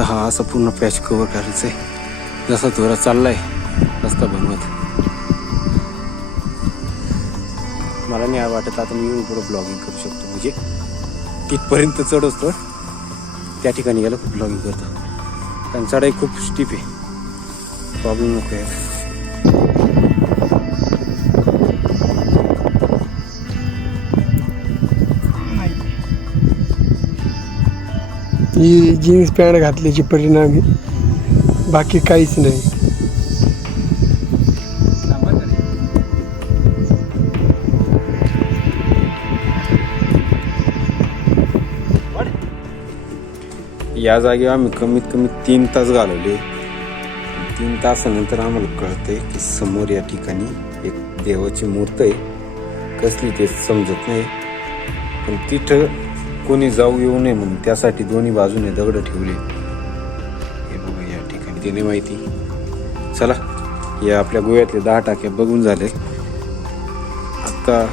आता हा असा पूर्ण पॅच कव्हर करायचा आहे. जसा थोडा चाललाय रस्ता बनवत. मला नाही वाटत आता मी येऊन पुढं ब्लॉगिंग करू शकतो. म्हणजे तिथपर्यंत चढ असतो त्या ठिकाणी गेलो खूप ब्लॉगिंग करतो. कारण चढाई खूप स्टीप आहे. प्रॉब्लेम नको आहे. ही जीन्स पॅन्ट घातल्याची परिणामी बाकी काहीच नाही. या जागेवर आम्ही कमीत कमी 3 तास घालवले. 3 तासानंतर आम्हाला कळतंय की समोर या ठिकाणी एक देवाची मूर्त आहे. कसली ते समजत नाही, पण तिथं कोणी जाऊ येऊ नये म्हणून त्यासाठी दोन्ही बाजूने दगड ठेवले. हे बघा या ठिकाणी ते नाही माहिती. चला, या आपल्या गोव्यातले 10 टाक्या बघून झाले. आता